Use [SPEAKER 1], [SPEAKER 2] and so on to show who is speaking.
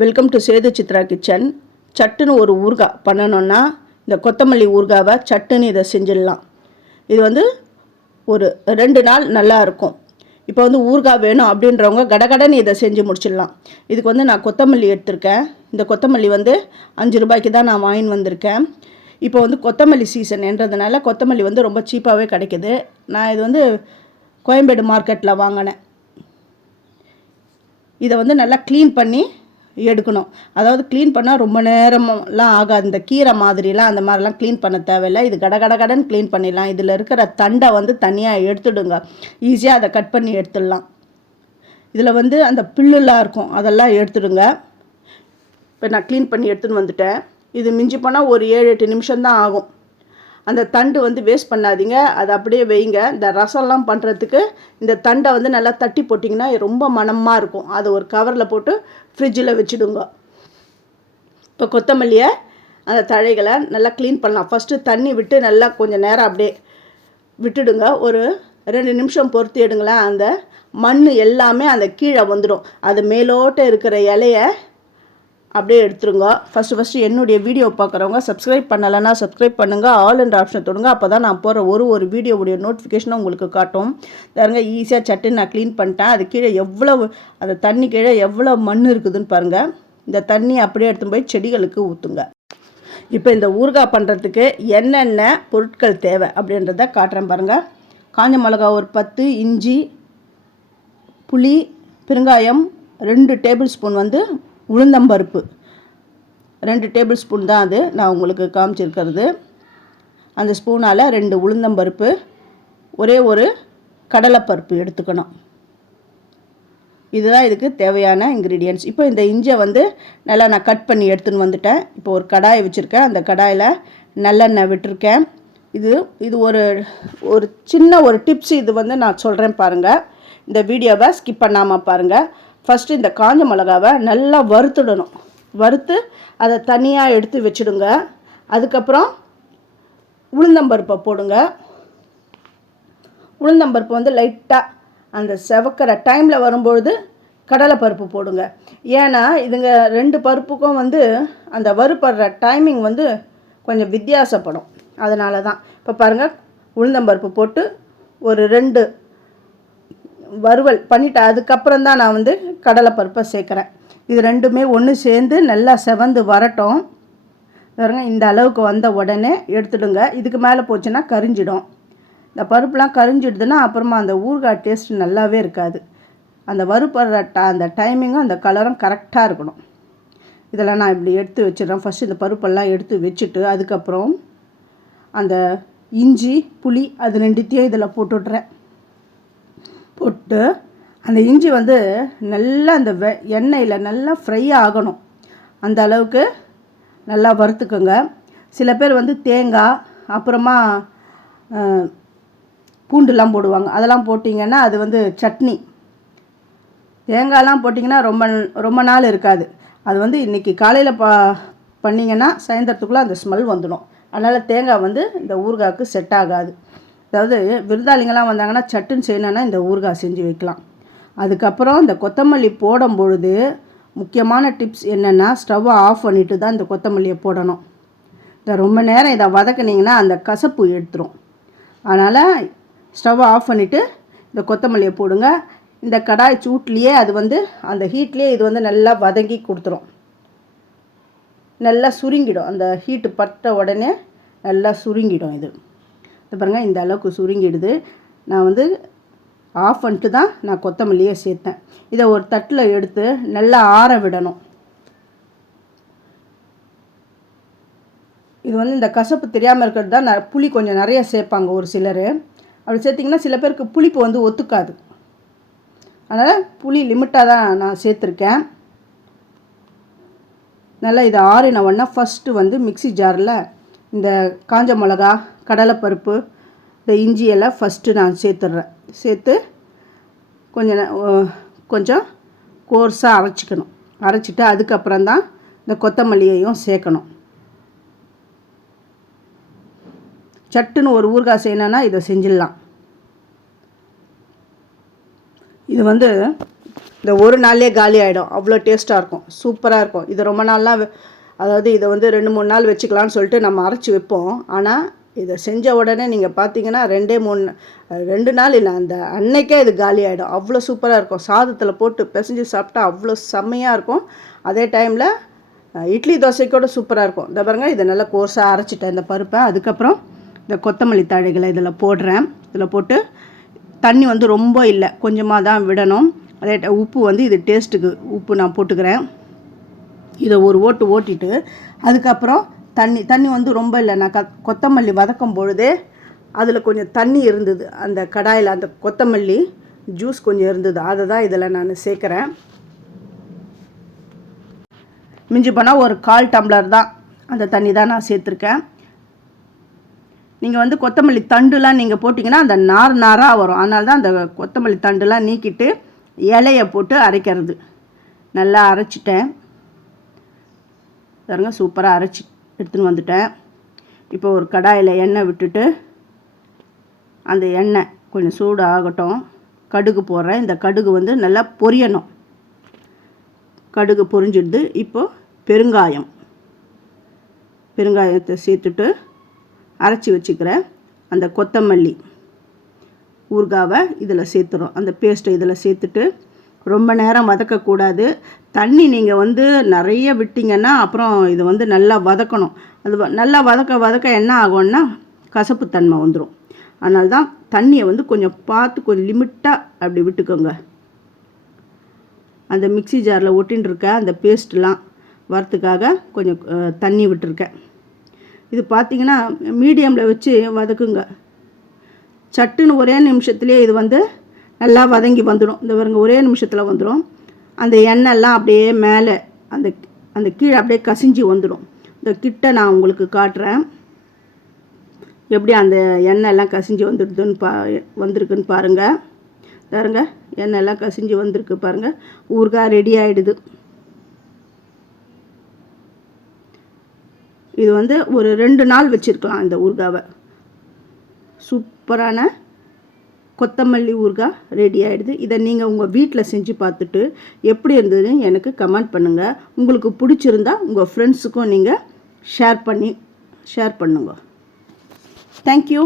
[SPEAKER 1] Welcome to Sethu Chitra kitchen சட்டுன்னு ஒரு ஊறுகாய் பண்ணணுன்னா இந்த கொத்தமல்லி ஊறுகாவை சட்டுன்னு இதை செஞ்சிடலாம். இது வந்து ஒரு ரெண்டு நாள் நல்லா இருக்கும். இப்போ வந்து ஊறுகாய் வேணும் அப்படின்றவங்க கடகடன்னு இதை செஞ்சு முடிச்சிடலாம். இதுக்கு வந்து நான் கொத்தமல்லி எடுத்திருக்கேன். இந்த கொத்தமல்லி வந்து அஞ்சு ரூபாய்க்கு தான் நான் வாங்கின்னு வந்திருக்கேன். இப்போ வந்து கொத்தமல்லி சீசன்ன்றதுனால கொத்தமல்லி வந்து ரொம்ப சீப்பாகவே கிடைக்குது. நான் இது வந்து கோயம்பேடு மார்க்கெட்டில் வாங்கினேன். இதை வந்து நல்லா க்ளீன் பண்ணி எடுக்கணும். அதாவது க்ளீன் பண்ணால் ரொம்ப நேரமெல்லாம் ஆகாது. இந்த கீரை மாதிரிலாம் அந்த மாதிரிலாம் க்ளீன் பண்ண தேவையில்லை. இது கட கட கடன்னு க்ளீன் பண்ணிடலாம். இதில் இருக்கிற தண்டை வந்து தனியாக எடுத்துடுங்க. ஈஸியாக அதை கட் பண்ணி எடுத்துடலாம். இதில் வந்து அந்த பில்லுலாம் இருக்கும். அதெல்லாம் எடுத்துடுங்க. இப்போ நான் க்ளீன் பண்ணி எடுத்துன்னு வந்துட்டேன். இது மிஞ்சி போனால் ஒரு ஏழு எட்டு நிமிஷம் தான் ஆகும். அந்த தண்டு வந்து வேஸ்ட் பண்ணாதீங்க. அதை அப்படியே வைங்க. இந்த ரசம்லாம் பண்ணுறதுக்கு இந்த தண்டை வந்து நல்லா தட்டி போட்டிங்கன்னா ரொம்ப மனமாக இருக்கும். அதை ஒரு கவரில் போட்டு ஃப்ரிட்ஜில் வச்சுடுங்க. இப்போ கொத்தமல்லியை அந்த தழைகளை நல்லா க்ளீன் பண்ணலாம். ஃபஸ்ட்டு தண்ணி விட்டு நல்லா கொஞ்சம் நேரம் அப்படியே விட்டுடுங்க. ஒரு ரெண்டு நிமிஷம் பொறுத்து எடுங்களேன். அந்த மண் எல்லாமே அந்த கீழே வந்துடும். அது மேலோட்ட இருக்கிற இலைய அப்படியே எடுத்துருங்க. ஃபஸ்ட்டு ஃபஸ்ட்டு என்னுடைய வீடியோ பார்க்குறவங்க சப்ஸ்கிரைப் பண்ணலைன்னா சப்ஸ்கிரைப் பண்ணுங்கள் ஆல் என்ற ஆப்ஷன் தொடுங்க. அப்போ தான் நான் போகிற ஒரு ஒரு வீடியோவுடைய நோட்டிஃபிகேஷனும் உங்களுக்கு காட்டும். பாருங்க ஈஸியாக சட்டுன்னு நான் க்ளீன் பண்ணிட்டேன். அது கீழே எவ்வளவு அந்த தண்ணி கீழே எவ்வளோ மண் இருக்குதுன்னு பாருங்கள் இந்த தண்ணி அப்படியே எடுத்துன்னு போய் செடிகளுக்கு ஊற்றுங்க இப்போ இந்த ஊறுகாய் பண்ணுறதுக்கு என்னென்ன பொருட்கள் தேவை அப்படின்றத காட்டுறேன் பாருங்கள் காஞ்ச மிளகா ஒரு பத்து இஞ்சி புளி பெருங்காயம் ரெண்டு டேபிள் ஸ்பூன் வந்து உளுந்தம்பருப்பு. ரெண்டு டேபிள் ஸ்பூன் தான் அது. நான் உங்களுக்கு காமிச்சிருக்கிறது. அந்த ஸ்பூனால் ரெண்டு உளுந்தம்பருப்பு. ஒரே ஒரு கடலைப்பருப்பு எடுத்துக்கணும். இதுதான் இதுக்கு தேவையான இன்க்ரீடியன்ட்ஸ் இப்போ இந்த இஞ்சியை வந்து நல்லா நான் கட் பண்ணி எடுத்துன்னு வந்துட்டேன். இப்போ ஒரு கடாயை வச்சுருக்கேன். அந்த கடாயில் நல்லெண்ணெய் விட்டுருக்கேன். இது இது ஒரு ஒரு சின்ன ஒரு டிப்ஸ் இது வந்து நான் சொல்கிறேன் பாருங்கள் இந்த வீடியோவை ஸ்கிப் பண்ணாமல் பாருங்கள் ஃபஸ்ட்டு இந்த காஞ்ச மிளகாவை நல்லா வறுத்துடணும். வறுத்து அதை தனியாக எடுத்து வச்சுடுங்க. அதுக்கப்புறம் உளுந்தம்பருப்பை போடுங்க. உளுந்தம்பருப்பு வந்து லைட்டாக அந்த செவக்கிற டைமில் வரும்பொழுது கடலைப்பருப்பு போடுங்க. ஏன்னா இதுங்க ரெண்டு பருப்புக்கும் வந்து அந்த வறுப்படுற டைமிங் வந்து கொஞ்சம் வித்தியாசப்படும். அதனால தான் இப்போ பாருங்கள் உளுந்தம்பருப்பு போட்டு ஒரு ரெண்டு வறுவல் பண்ணிவிட்டு அதுக்கப்புறம் தான் நான் வந்து கடலைப்பருப்பை சேர்க்குறேன். இது ரெண்டுமே ஒன்று சேர்ந்து நல்லா செவந்து வரட்டும். பாருங்கள் இந்த அளவுக்கு வந்த உடனே எடுத்துடுங்க. இதுக்கு மேலே போச்சுன்னா கரிஞ்சிடும். இந்த பருப்புலாம் கரிஞ்சிடுதுன்னா அப்புறமா அந்த ஊறுகாய் டேஸ்ட் நல்லாவே இருக்காது. அந்த வறுப்படுற ட அந்த டைமிங்கும் அந்த கலரும் கரெக்டாக இருக்கணும். இதெல்லாம் நான் இப்படி எடுத்து வச்சிடுறேன். ஃபஸ்ட்டு இந்த பருப்பெல்லாம் எடுத்து வச்சுட்டு அதுக்கப்புறம் அந்த இஞ்சி புளி அது ரெண்டுத்தையும் இதில் போட்டுவிட்றேன் போட்டு அந்த இஞ்சி வந்து நல்லா அந்த வெ எண்ணெயில் நல்லா ஃப்ரை ஆகணும். அந்த அளவுக்கு நல்லா வறுத்துக்கோங்க. சில பேர் வந்து தேங்காய் அப்புறமா பூண்டுலாம் போடுவாங்க. அதெல்லாம் போட்டிங்கன்னா அது வந்து சட்னி. தேங்காயெலாம் போட்டிங்கன்னா ரொம்ப ரொம்ப நாள் இருக்காது. அது வந்து இன்றைக்கி காலையில் ப பண்ணிங்கன்னா சாயந்தரத்துக்குள்ளே அந்த ஸ்மெல் வந்துடும். அதனால் தேங்காய் வந்து இந்த ஊறுகாய்க்கு செட் ஆகாது. அதாவது விருந்தாளிங்கெல்லாம் வந்தாங்கன்னா சட்டுன்னு செய்யணுன்னா இந்த ஊறுகாய் செஞ்சு வைக்கலாம். அதுக்கப்புறம் இந்த கொத்தமல்லி போடும் பொழுது முக்கியமான டிப்ஸ் என்னென்னா ஸ்டவ்வை ஆஃப் பண்ணிட்டு தான் இந்த கொத்தமல்லியை போடணும். இந்த ரொம்ப நேரம் இதை வதக்குனிங்கன்னா அந்த கசப்பு எடுத்துரும். அதனால் ஸ்டவ்வை ஆஃப் பண்ணிவிட்டு இந்த கொத்தமல்லியை போடுங்க. இந்த கடாய் சூட்லேயே அது வந்து அந்த ஹீட்லேயே இது வந்து நல்லா வதங்கி கொடுத்துரும். நல்லா சுருங்கிடும். அந்த ஹீட்டு பட்ட உடனே நல்லா சுருங்கிடும் இது. இது பாருங்கள் இந்த அளவுக்கு சுருங்கிடுது. நான் வந்து ஆஃப் பண்ணிட்டு தான் நான் கொத்தமல்லியே சேர்த்தேன். இதை ஒரு தட்டில் எடுத்து நல்லா ஆற விடணும். இது வந்து இந்த கசப்பு தெரியாமல் இருக்கிறது தான் ந- புளி கொஞ்சம் நிறைய சேர்ப்பாங்க ஒரு சிலர். அப்படி சேர்த்திங்கன்னா சில பேருக்கு புளிப்பு வந்து ஒத்துக்காது. அதனால் புளி லிமிட்டாக தான் நான் சேர்த்துருக்கேன். நல்லா இதை ஆறின உடனே ஃபஸ்ட்டு வந்து மிக்ஸி ஜாரில் இந்த காஞ்ச மிளகா கடலைப்பருப்பு இந்த இஞ்சி எல்லாம் ஃபஸ்ட்டு நான் சேர்த்துட்றேன். சேர்த்து கொஞ்சம் கொஞ்சம் கோர்ஸாக அரைச்சிக்கணும். அரைச்சிட்டு அதுக்கப்புறம் தான் இந்த கொத்தமல்லியையும் சேர்க்கணும். சட்டுன்னு ஒரு ஊறுகாய் செய்யணும்னா இதை செஞ்சிடலாம். இது வந்து இந்த ஒரு நாள்லேயே காலி ஆகிடும் அவ்வளோ டேஸ்ட்டாக இருக்கும். சூப்பராக இருக்கும். இது ரொம்ப நாள்லாம் அதாவது இதை வந்து ரெண்டு மூணு நாள் வச்சுக்கலாம்னு சொல்லிட்டு நம்ம அரைச்சி வைப்போம். ஆனால் இதை செஞ்ச உடனே நீங்கள் பார்த்தீங்கன்னா ரெண்டே மூணு ரெண்டு நாள் இல்லை அந்த அன்னைக்கே இது காலி ஆகிடும் அவ்வளோ சூப்பராக இருக்கும். சாதத்தில் போட்டு பிசைஞ்சு சாப்பிட்டா அவ்வளோ செம்மையாக இருக்கும். அதே டைமில் இட்லி தோசைக்கூட சூப்பராக இருக்கும். இந்த பாருங்க இதை நல்லா கோர்ஸாக அரைச்சிட்டேன் இந்த பருப்பை. அதுக்கப்புறம் இந்த கொத்தமல்லி தழைகளை இதில் போடுறேன். இதில் போட்டு தண்ணி வந்து ரொம்ப இல்லை கொஞ்சமாக தான் விடணும். அதே உப்பு வந்து இது டேஸ்ட்டுக்கு உப்பு நான் போட்டுக்கிறேன். இதை ஒரு ஓட்டு ஓட்டிட்டு அதுக்கப்புறம் தண்ணி தண்ணி வந்து ரொம்ப இல்லை நான் க கொத்தமல்லி வதக்கும் பொழுதே அதில் கொஞ்சம் தண்ணி இருந்தது. அந்த கடாயில் அந்த கொத்தமல்லி ஜூஸ் கொஞ்சம் இருந்தது. அதை தான் இதில் நான் சேர்க்குறேன். மிஞ்சி போனால் ஒரு கால் டம்ளர் தான் அந்த தண்ணி தான் நான் சேர்த்துருக்கேன். நீங்கள் வந்து கொத்தமல்லி தண்டுலாம் நீங்கள் போட்டிங்கன்னா அந்த நார் நாராக வரும். அதனால தான் அந்த கொத்தமல்லி தண்டுலாம் நீக்கிட்டு இலையை போட்டு அரைக்கிறது. நல்லா அரைச்சிட்டேன். பாருங்க சூப்பராக அரைச்சி எடுத்துன்னு வந்துட்டேன். இப்போ ஒரு கடாயில் எண்ணெய் விட்டுட்டு அந்த எண்ணெய் கொஞ்சம் சூடு ஆகட்டும் கடுகு போடுறேன். இந்த கடுகு வந்து நல்லா பொரியணும். கடுகு பொரிஞ்சிடுது. இப்போது பெருங்காயம். பெருங்காயத்தை சேர்த்துட்டு அரைச்சி வச்சுக்கிறேன். அந்த கொத்தமல்லி ஊறுகாவை இதில் சேர்த்துறோம். அந்த பேஸ்ட்டை இதில் சேர்த்துட்டு ரொம்ப நேரம் வதக்கக்கூடாது. தண்ணி நீங்கள் வந்து நிறைய விட்டிங்கன்னா அப்புறம் இது வந்து நல்லா வதக்கணும். அது நல்லா வதக்க வதக்க என்ன ஆகும்னா கசப்புத்தன்மை வந்துடும் அதனால தான் தண்ணியை வந்து கொஞ்சம் பார்த்து கொஞ்சம் லிமிட்டாக அப்படி விட்டுக்கோங்க. அந்த மிக்ஸி ஜாரில் ஒட்டின்னு இருக்க அந்த பேஸ்ட்லாம் வரத்துக்காக கொஞ்சம் தண்ணி விட்டுருக்கேன். இது பார்த்தீங்கன்னா மீடியமில் வச்சு வதக்குங்க. சட்டுன்னு ஒரே நிமிஷத்துலேயே இது வந்து நல்லா வதங்கி வந்துடும். இந்த பாருங்க ஒரே நிமிஷத்தில் வந்துடும். அந்த எண்ணெய்லாம் அப்படியே மேலே அந்த அந்த கீழே அப்படியே கசிஞ்சு வந்துடும். இந்த கிட்ட நான் உங்களுக்கு காட்டுறேன். எப்படி அந்த எண்ணெய்லாம் கசிஞ்சு வந்துடுதுன்னு பா வந்திருக்குன்னு பாருங்கள் பாருங்க எண்ணெய்லாம் கசிஞ்சு வந்திருக்கு பாருங்கள் ஊறுகாய் ரெடி ஆகிடுது இது வந்து ஒரு ரெண்டு நாள் வச்சுருக்கலாம் இந்த ஊறுகாவை. சூப்பரான கொத்தமல்லி ஊறுகாய் ரெடி ஆகிடுது இதை நீங்கள் உங்கள் வீட்டில் செஞ்சு பார்த்துட்டு எப்படி இருந்ததுன்னு எனக்கு கமெண்ட் பண்ணுங்கள் உங்களுக்கு பிடிச்சிருந்தா உங்கள் ஃப்ரெண்ட்ஸுக்கும் நீங்கள் ஷேர் பண்ணி ஷேர் பண்ணுங்க. தேங்க்யூ